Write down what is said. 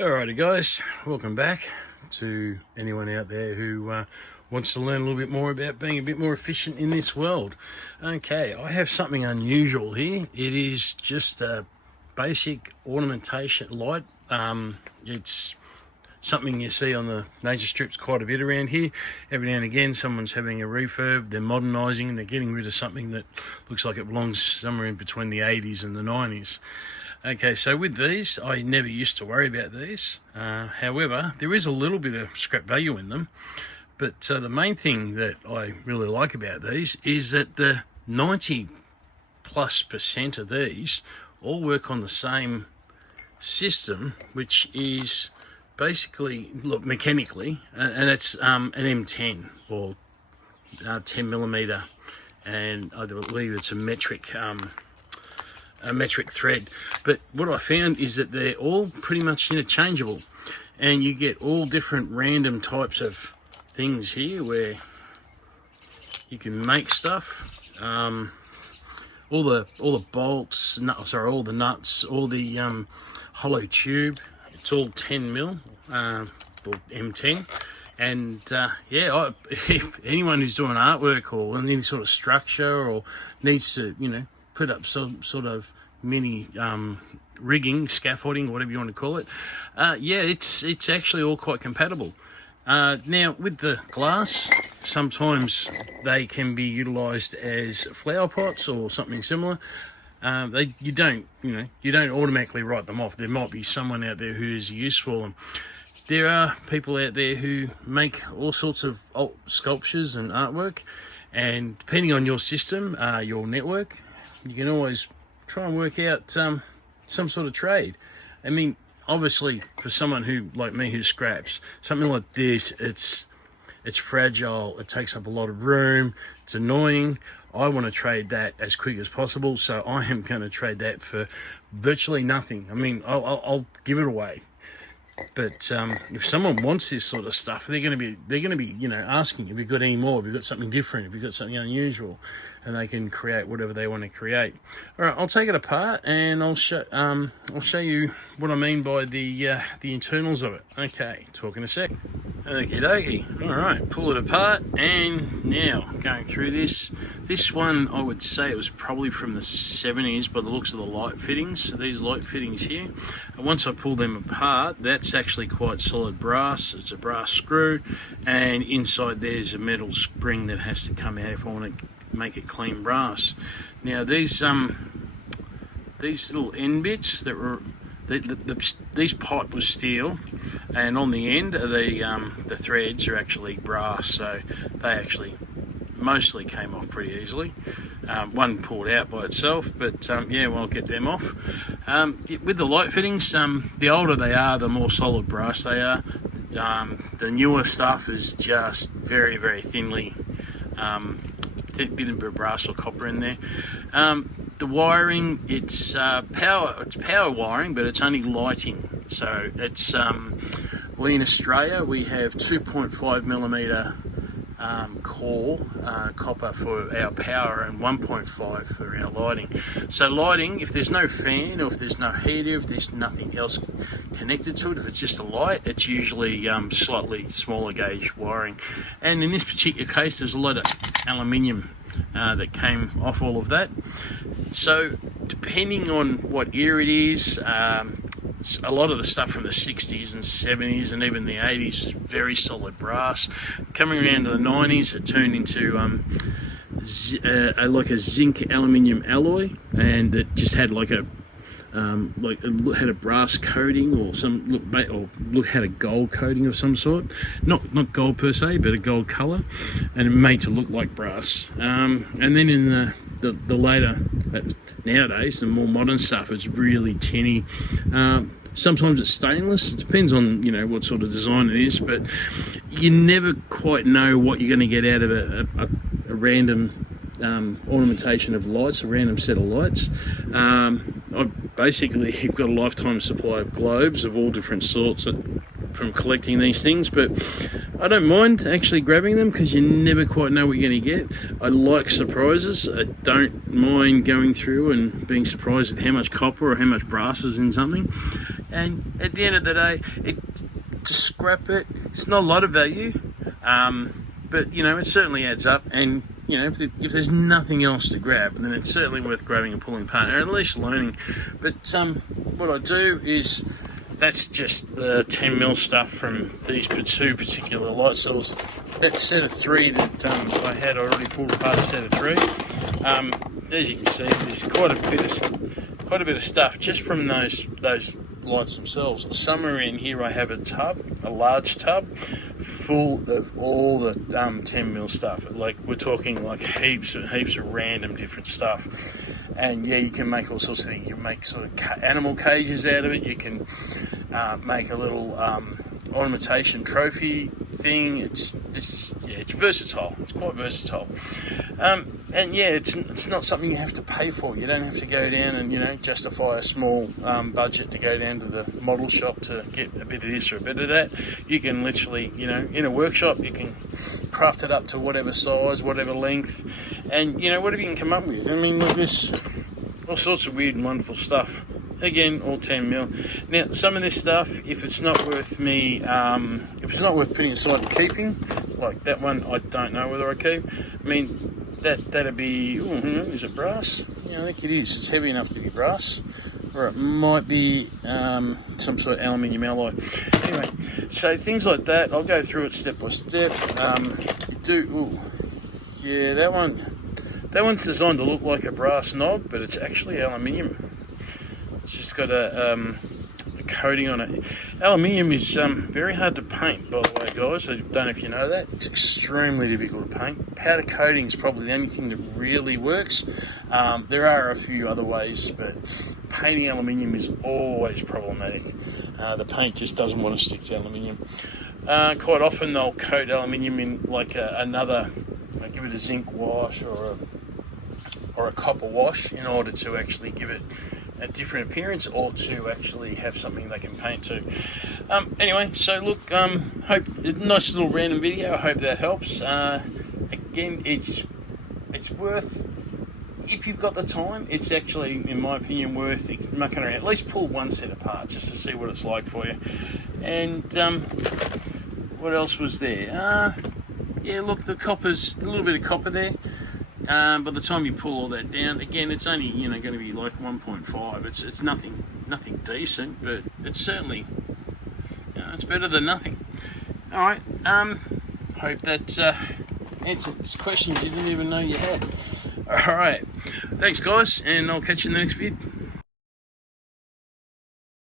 Alrighty guys, welcome back to anyone out there who wants to learn a little bit more about being a bit more efficient in this world. Okay, I have something unusual here. It is just a basic ornamentation light. It's something you see on the nature strips quite a bit around here. Every now and again someone's having a refurb, they're modernising and they're getting rid of something that looks like it belongs somewhere in between the 80s and the 90s. Okay, so with these, I never used to worry about these. However, there is a little bit of scrap value in them. But the main thing that I really like about these is that the 90+% of these all work on the same system, which is basically, look, mechanically, and it's an M10 or 10mm, and I believe it's a metric thread. But what I found is that they're all pretty much interchangeable, and you get all different random types of things here where you can make stuff. All the bolts, all the nuts, all the hollow tube. It's all 10mm or M10. And yeah, if anyone who's doing artwork or any sort of structure or needs to, put up some sort of mini rigging, scaffolding, whatever you want to call it, yeah, it's actually all quite compatible. Now with the glass, sometimes they can be utilized as flower pots or something similar. You don't automatically write them off. There might be someone out there who is useful. There are people out there who make all sorts of sculptures and artwork, and depending on your system, your network, you can always try and work out some sort of trade. I mean, obviously, for someone who, like me, who scraps, something like this, it's fragile, it takes up a lot of room, it's annoying. I want to trade that as quick as possible, so I am going to trade that for virtually nothing. I mean, I'll give it away. But if someone wants this sort of stuff, they're going to be asking, have you got any more? Have you got something different? Have you got something unusual? And they can create whatever they want to create. All right, I'll take it apart and I'll show you what I mean by the internals of it. Okay, talk in a sec. Okie dokie. All right, pull it apart, and now going through this. This one, I would say it was probably from the 70s by the looks of the light fittings. So these light fittings here, and once I pull them apart, that's actually quite solid brass. It's a brass screw, and inside there's a metal spring that has to come out if I want to make it clean brass. Now these little end bits that were these pipe was steel, and on the end of the threads are actually brass, so they actually mostly came off pretty easily. One pulled out by itself, but yeah, we'll get them off. With the light fittings, the older they are, the more solid brass they are. The newer stuff is just very, very thinly bit of brass or copper in there. The wiring, it's power wiring, but it's only lighting. So it's we in Australia, we have 2.5mm core copper for our power and 1.5 for our lighting. So lighting, if there's no fan or if there's no heater, if there's nothing else connected to it, if it's just a light, it's usually slightly smaller gauge wiring. And in this particular case, there's a lot of aluminium that came off all of that. So depending on what era it is, a lot of the stuff from the 60s and 70s and even the 80s is very solid brass. Coming around to the 90s, it turned into like a zinc aluminium alloy, and it just had like it had a brass coating or had a gold coating of some sort, not gold per se, but a gold color, and it made to look like brass. And then in the later, nowadays, the more modern stuff, it's really tinny. Sometimes it's stainless. It depends on what sort of design it is, but you never quite know what you're going to get out of a random ornamentation of lights, a random set of lights. I've basically got a lifetime supply of globes of all different sorts from collecting these things, but I don't mind actually grabbing them because you never quite know what you're going to get. I like surprises. I don't mind going through and being surprised with how much copper or how much brass is in something. And at the end of the day, to scrap it, it's not a lot of value, but you know, it certainly adds up. And you know, if there's nothing else to grab, then it's certainly worth grabbing and pulling apart, or at least learning. But what I do is, that's just the 10mm stuff from these two particular light cells. That set of 3 that I had already pulled apart, a set of 3. As you can see, there's quite a bit of stuff just from those lights themselves. Somewhere in here I have a large tub full of all the 10mm stuff. Like, we're talking like heaps of random different stuff. And yeah, you can make all sorts of things. You can make sort of animal cages out of it. You can make a little ornamentation trophy thing. It's versatile. It's quite versatile. And yeah, it's not something you have to pay for. You don't have to go down and, you know, justify a small budget to go down to the model shop to get a bit of this or a bit of that. You can literally, you know, in a workshop, you can craft it up to whatever size, whatever length, and you know, whatever you can come up with. I mean, look, there's all sorts of weird and wonderful stuff. Again, all 10mm. Now, some of this stuff, if it's not worth me, if it's not worth putting aside and keeping, like that one, I don't know whether I keep. I mean, that'd be, ooh, is it brass? Yeah, I think it is. It's heavy enough to be brass, or it might be some sort of aluminium alloy. Anyway, so things like that, I'll go through it step by step. Yeah, that one's designed to look like a brass knob, but it's actually aluminium. It's just got a coating on it. Aluminium is very hard to paint, by the way, guys. I don't know if you know that. It's extremely difficult to paint. Powder coating is probably the only thing that really works. There are a few other ways, but painting aluminium is always problematic. The paint just doesn't want to stick to aluminium. Quite often they'll coat aluminium in like give it a zinc wash or a copper wash in order to actually give it a different appearance, or to actually have something they can paint to. Anyway, so look, hope nice little random video. I hope that helps. Again, it's worth, if you've got the time, it's actually, in my opinion, worth mucking around. At least pull one set apart just to see what it's like for you. And what else was there? Yeah, look, the copper's a little bit of copper there. By the time you pull all that down, again, it's only, you know, going to be like 1.5. It's nothing decent, but it's certainly, you know, it's better than nothing. All right. Hope that answers questions you didn't even know you had. All right. Thanks, guys, and I'll catch you in the next vid.